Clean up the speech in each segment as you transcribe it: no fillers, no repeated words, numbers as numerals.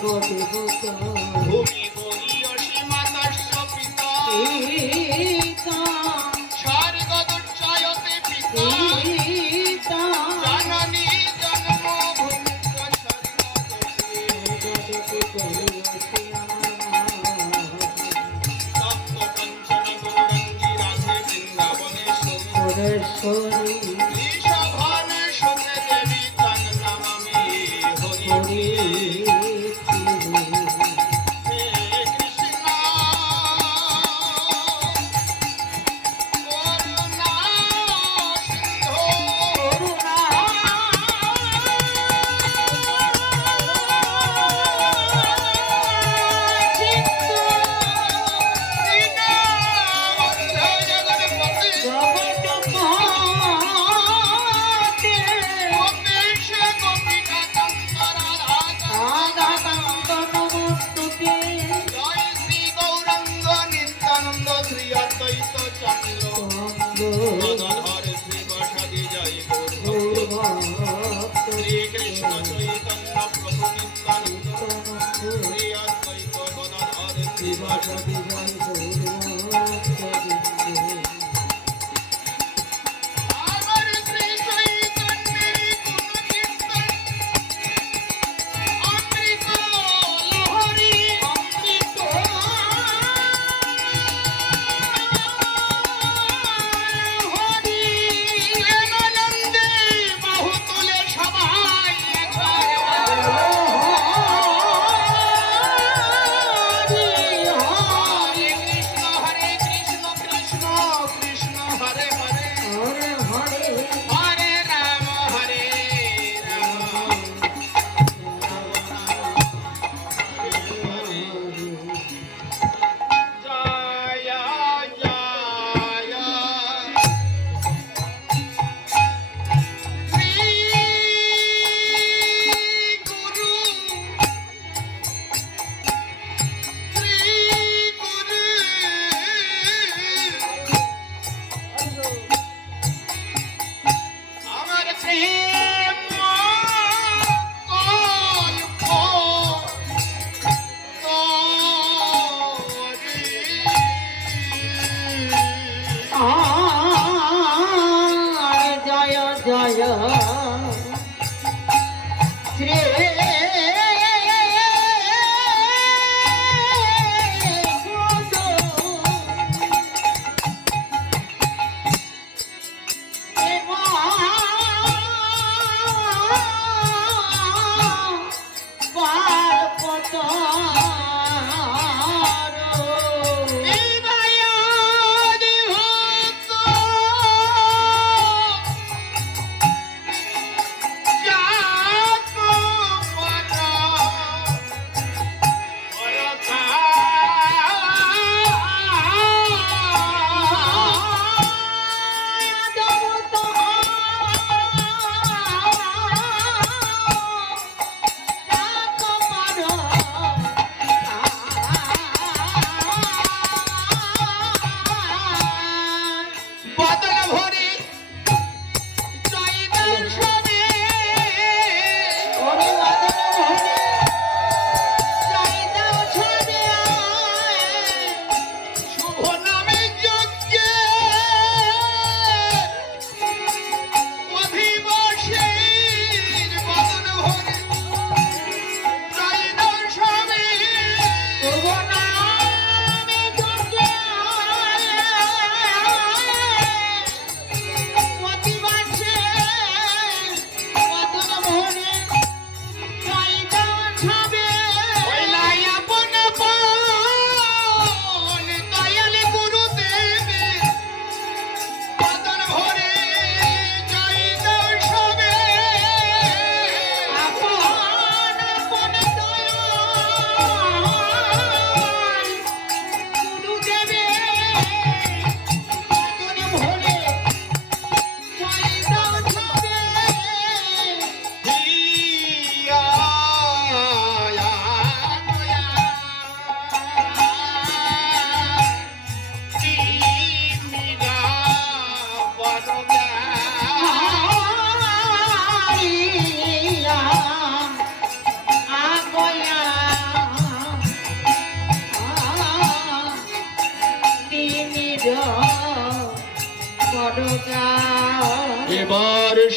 ভূমি বহিয়সী মাতাস্য পিতা স্বর্গ দুর্জয়তে পিতা জননী জন্মভূমি সপ্ত পঞ্চমী গৌরাঙ্গী রাধে বৃন্দাবনেশ্বরী ঋষভানে সুতে দেবী তং নমামি হরি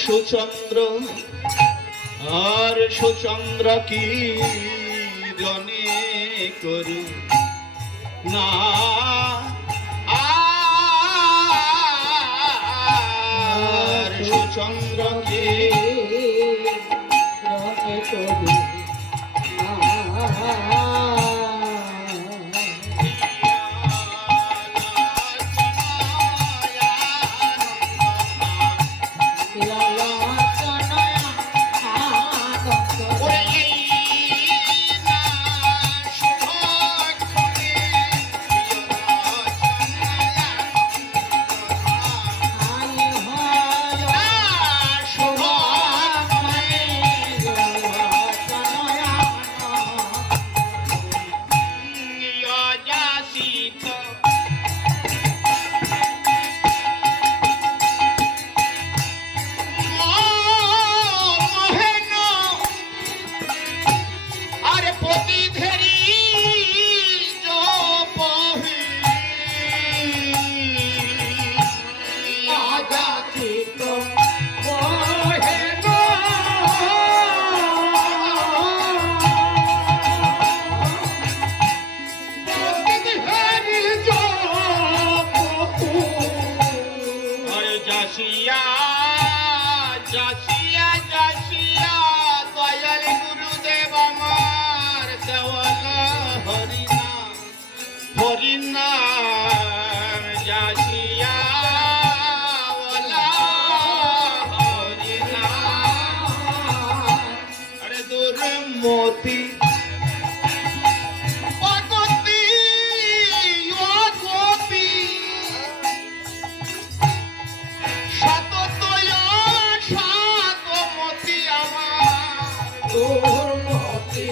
সুচন্দ্র আর সুচন্দ্র কি জনে করু না আর সুচন্দ্র কি হরিনাম যাসিয়া ওলা হরিনাম আরে দূর মতি অগতি অগতি সততয় সাতমতি আমার দূর মতি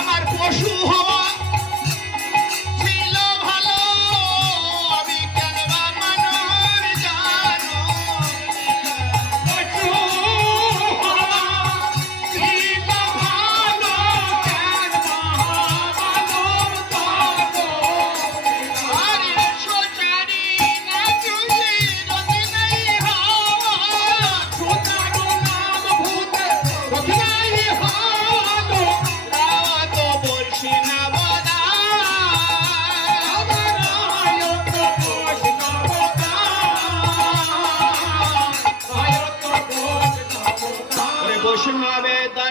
আমার পশু হওয়া ছিল ভালো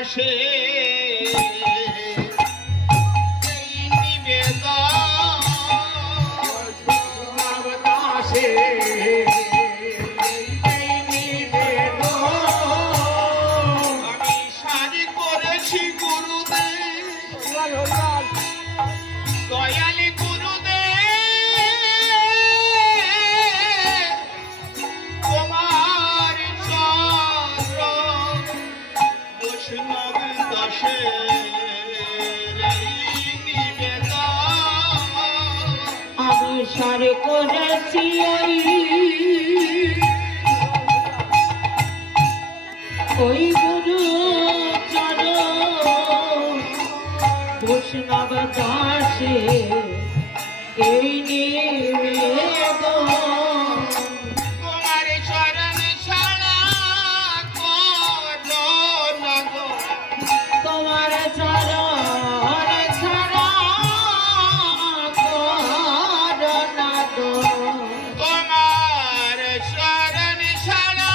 দাসে নিবেদন দাসে আমি সারি করেছি গুরুদেব দয়ালি গুরুদেব তোমার চরণ বৈষ্ণব দাসের নিবেদন আমি সারে করেছি ওই গুরু চরণ বৈষ্ণব দাসে এই নিবেদন তোমার চরণ ছাড়া করো না গো তোমার চরণ ছাড়া করোনা গো তোমার শরণ ছাড়া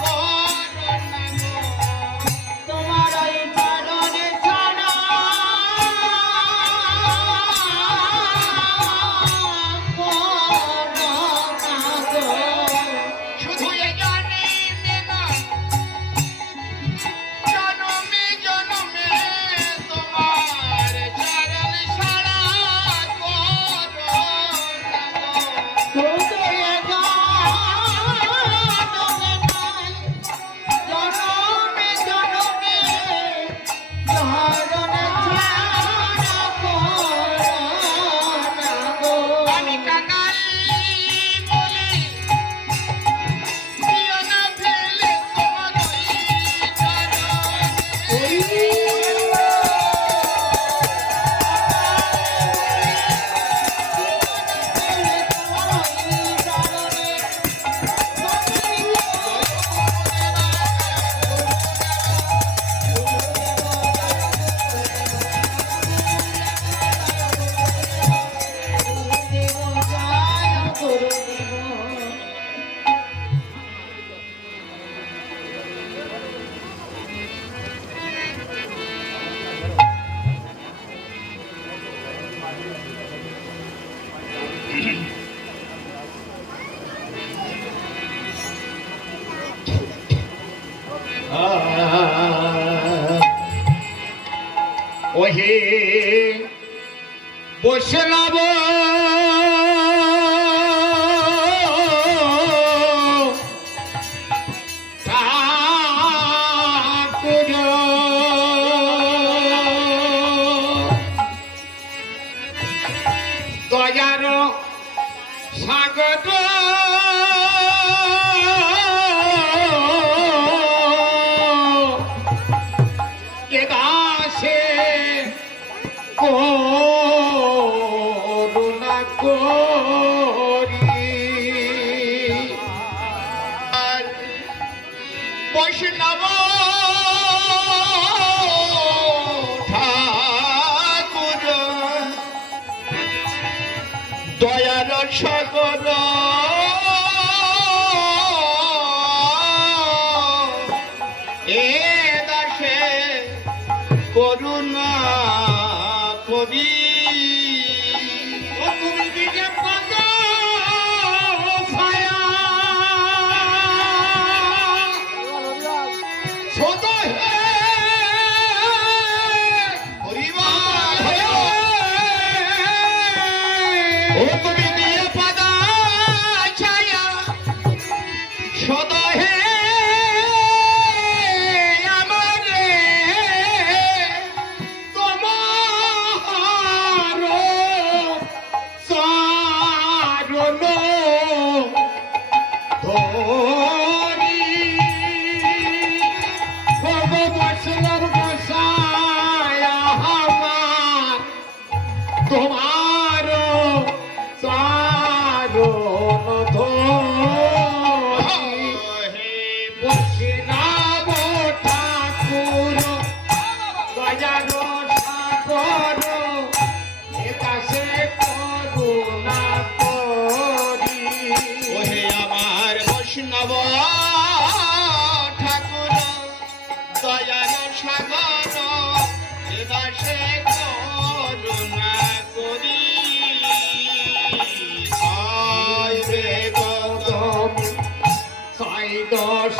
করো না গো তোমার ওই চরণ ছাড়া করোনা গো শুধু এ জানি না জনমে জনমে তোমার চরণ ছাড়া করো না গো আমি কাকাই বলি দিও না ফেলে তোমার ওই চরণে ওহে বৈষ্ণব ঠাকুর দয়ার সাগর কে দাসে করুণা করি আর বৈষ্ণব ঠাকুর দয়ার সাগর এ দাসে করুণা করি ও তুমি দিকে পদ ছায়া ছোট হে হরিবার ও তুমি দিয়ে পদ ছায়া সদা হে আমার তোমার চারণ ধরি ভগবান সাগর এবাসে করুণা করি আইবে গগম সাই দশ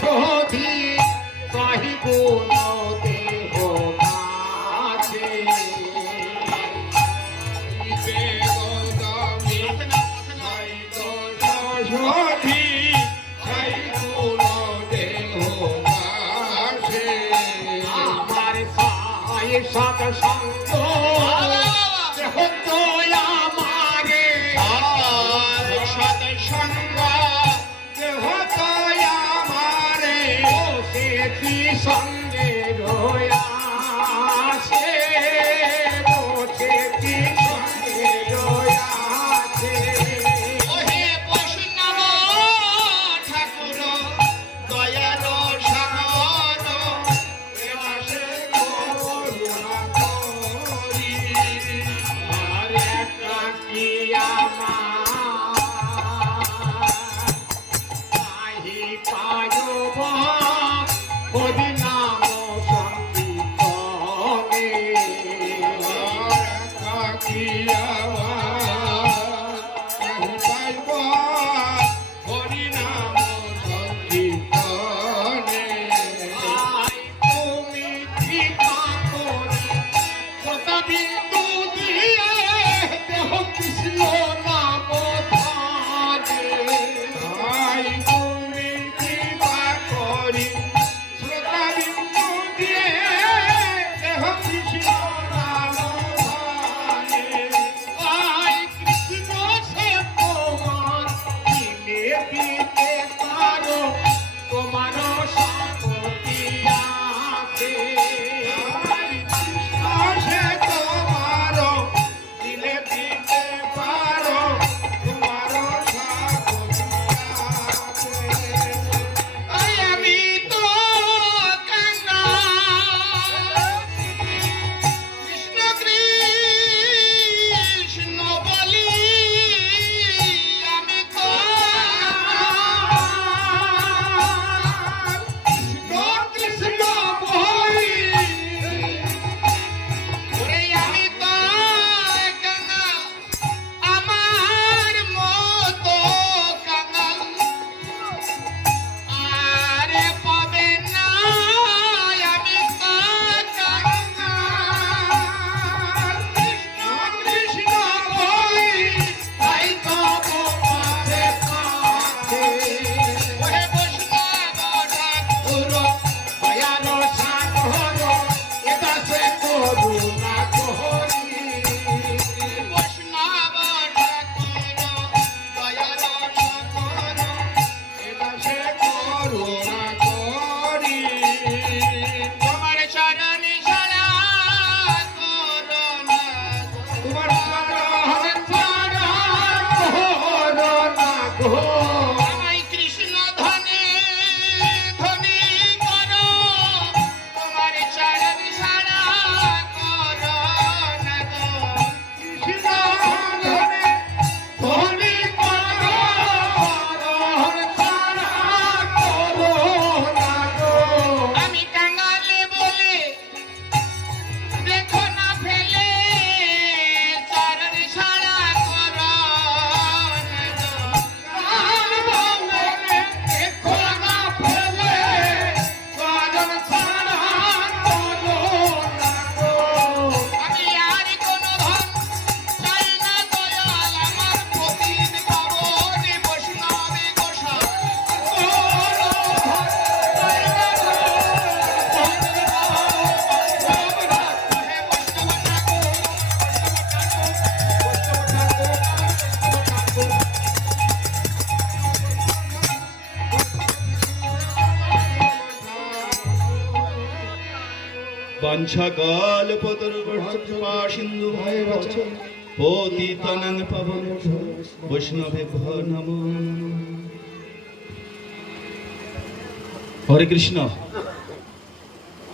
সধি সাহি গুণ দেহ আছে আইবে গগম সাই দশ সধি সাই গুণ দেহ আছে আমার সাই সত সঙ্গ হতো আমারে সত সঙ্গ হতো আমারে বসেছি সঙ্গে রয়াছে বসেছি সঙ্গে রয়াছে ওহে বৈষ্ণব ঠাকুর দয়ার সাগর এবাসে করুণা করি আর একাকী আমার নাহি পায়ব হরি নাম সংকীর্তনে একাকী আমার নাহি পায়ব হরি নাম সংকীর্তনে আই তুমি কৃপা করি কত বিন্দু দিয়ে দেহ কৃষ্ণ নাম ধারে আই তুমি কৃপা করি শ্রোতা বিন্দু দিয়ে দেহ কৃষ্ণ নাম ধারে আই কৃষ্ণ সে তোমার দিলে দিতে পারো তোমার সম্পত্তি আছে আই কৃষ্ণ সে তোমার দিলে দিতে পারো তোমার সম্পত্তি আছে আই আমি তো কাঙ্গাল কৃষ্ণ কৃষ্ণ বলি আমি তো কৃষ্ণ কৃষ্ণ বলি ওরে আমি তো কাঙ্গাল আমার মতো কাঙ্গাল আরে পাবে না আমি তো কাঙ্গাল কৃষ্ণ কৃষ্ণ বলি তাই তো কাছে কাছে ওরে বৈষ্ণব ঠাকুর দয়ার সাগর এদাসে করুণা করি বৈষ্ণব ঠাকুর দয়ার সাগর এদাসে করুণা করি তোমার চরণে শরণা করুণা তোমার চরণে করুণা গো আমায় কৃষ্ণ ধনে ধনী করো তোমার চরণে শরণা করুণা গো কৃষ্ণ ধনে ধনী করো তোমার চরণে করুণা গো আমি কাঙ্গালে বলে দেখো না ফেলে চরণে শরণা করো দেখো না ফেলে চরণে শরণা করো আমি আর কোনো ধন চাই না দয়াল আমার প্রতিদিন পাবো রে বৈষ্ণবে গোসাই বাঞ্ছাকাল পতর্বা সিন্ধু ভয় বচ পতিতানং পাবন বৈষ্ণবে নম। হরে কৃষ্ণ।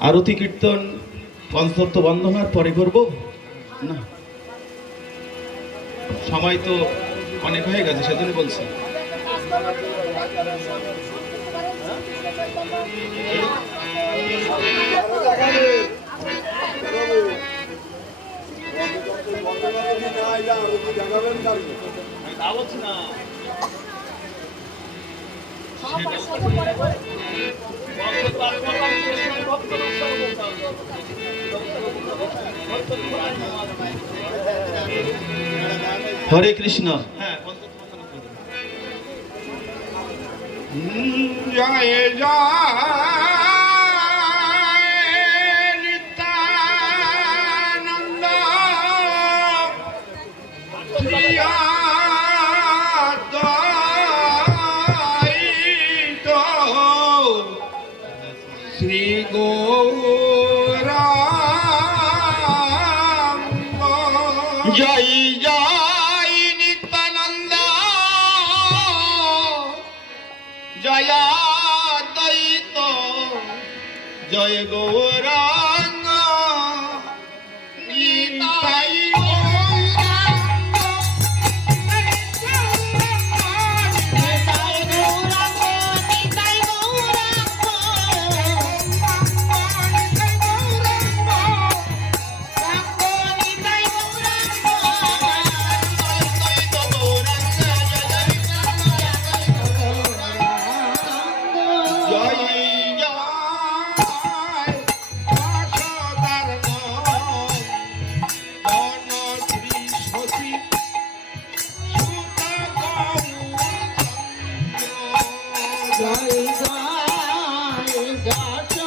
আরতি কীর্তন পঞ্চতত্ত্ব বন্দনার পরে করব না, সময় তো অনেক হয়ে গেছে, সেজন্য বলছি। Thank you. হরে কৃষ্ণ। জয় জয় নিত্যানন্দ শ্রী অদ্বৈত শ্রী গৌরাঙ্গ। জয় জয় নিত্যানন্দ জয় দ্বৈত জয় গৌরাঙ্গ নিতাই গৌরাঙ্গ। নিতাই গৌরাঙ্গ, নিতাই গৌরাঙ্গ, নিতাই গৌরাঙ্গ। জয় জয় বাসুদার নন শ্রী সতী সুত গৌরচন্দ্র। জয় জয় যশোদানন্দন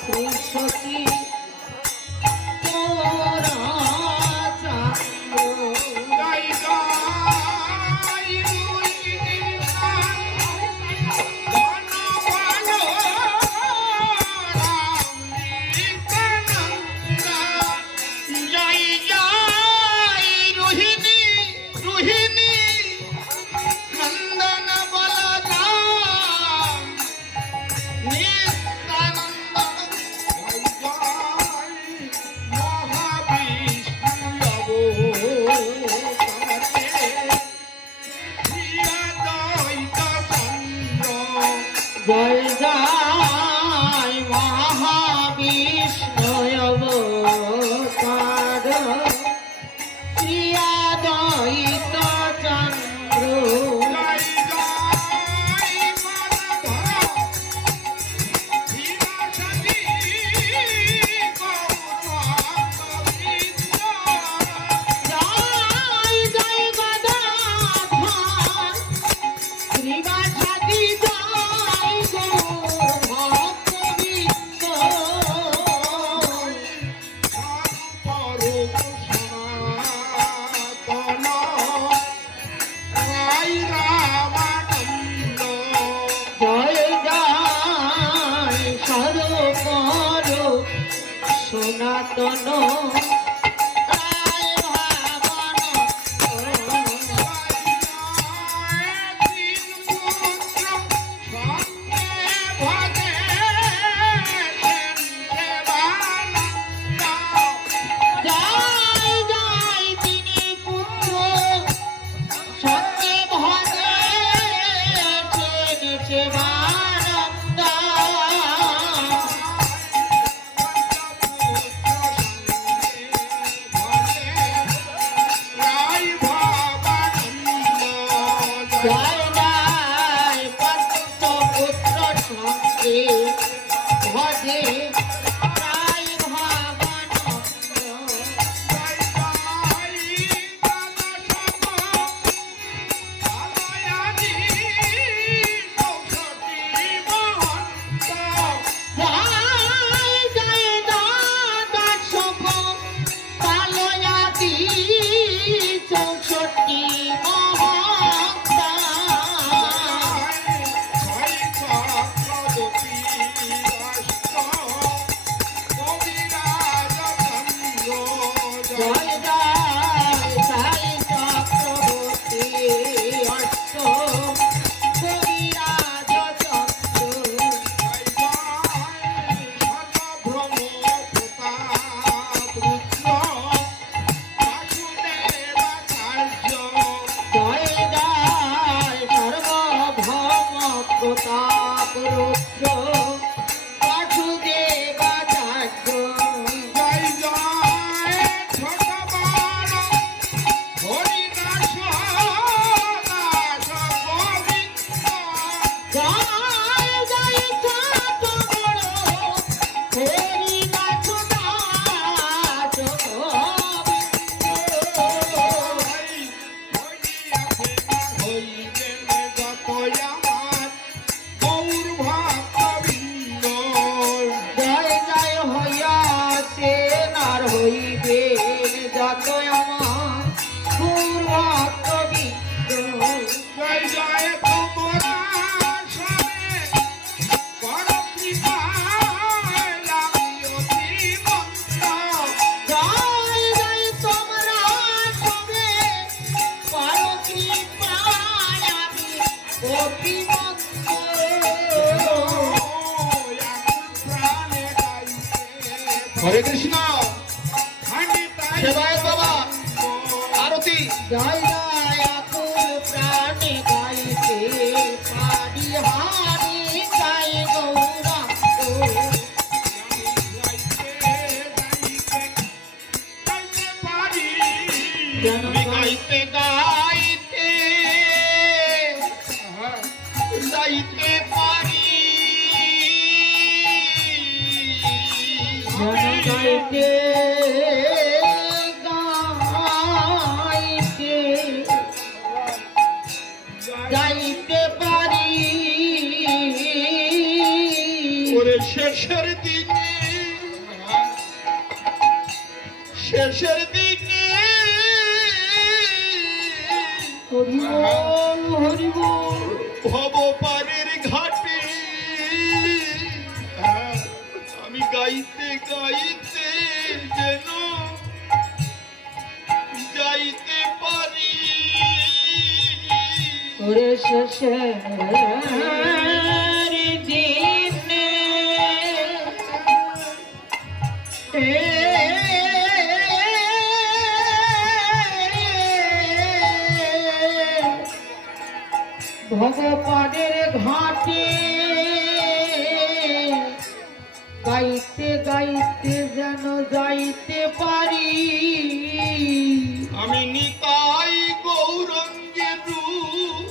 শ্রী সতী গৌরচন্দ্র। জয় জয় জয় জয় রোহিণী রোহিণী নন্দন বলরাম নিত্যানন্দ। জয় জয় মহাবিষ্ণু অবতারে প্রিয়দ্বৈত চন্দ্র। জয় জয় মহাবিষ্ণু অবতার শ্রী অদ্বৈত চন্দ্র। জয় জয় মাধব ধীরসতী গৌরবৃন্দ। জয় জয় গদাধর শ্রীবাসাদি জয় গৌর ভক্তবৃন্দ। সর্বরূপ সনাতন রাই রামানন্দ। জয় জয় সর্বপর সনাতন রায় জয় জয় তিনি পুত্র সত্যে ভজেছেন সেবানন্দ। জয় জয় পঞ্চপুত্র সঙ্গে ভজে রায় ভাবানন্দ। জয় জয় দাদা শোক কালয়াতি 64 মহত্তা। জয় জয় সাই চক্রবর্তী অষ্ট কবিরাজ চন্দ্র। জয় জয় সর্বভৌম প্রতাপ রুদ্র বাসুদেবাচার্য। জয় জয় ছোট বড় হরি নাথ দাস হরে কৃষ্ণ। খানি তাই সেবায়ত বাবা, আরতি। জয় জয় আকুল প্রাণে গাইতে পারি হারি গাই গৌরাঙ্গ যেন আমি গাইতে গাইতে যাইতে পারি যেন গাইতে গাইতে যাইতে পারি ওরে শেষের দিনে, শেষের দিনে হরি বল হরি বল ভব পারের ঘাটে আমি গাইতে গাইতে যেন যাইতে পারি। ওরে শেষের দিনে ভগবানের ঘাটে গাইতে গাইতে যেন যাইতে পারি। আমি নিতাই গৌরঙ্গের রূপ,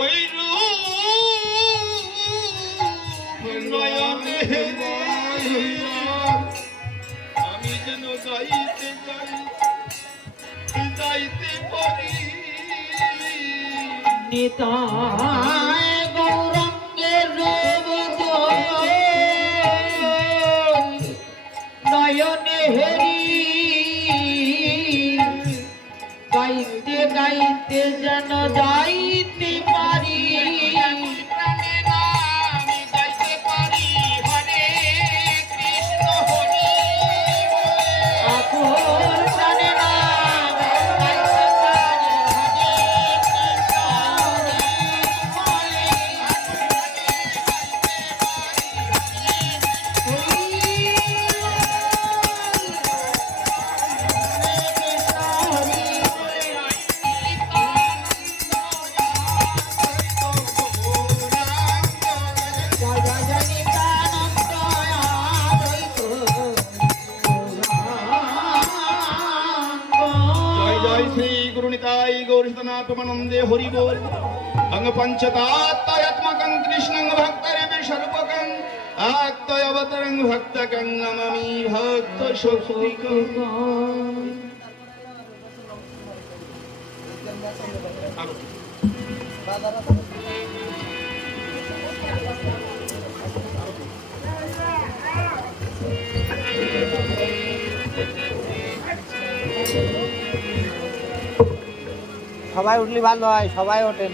ওই রূপ নয়নে আমি যেন যাইতে যাইতে পারি। নিতাই গৌরঙ্গের রূপ নয়নে হেরি গাইতে গাইতে যেন যাইতে পারি। প্রাণে আমি গাইতে পারি হরে কৃষ্ণ হরি আকুল প্রাণে নাম গাইতে পারি হরে কৃষ্ণ হরে জয় জয় শ্রী গুরু নিতাই গৌরীতনাথমানন্দে হরি বল। অঙ্গ পঞ্চতাত্মকং কৃষ্ণং ভক্তরে সর্বকং আত্ময় অবতরং ভক্তকং নমামি ভক্ত সুখিকং। সবাই উঠলে ভালো হয়, সবাই ওঠেন।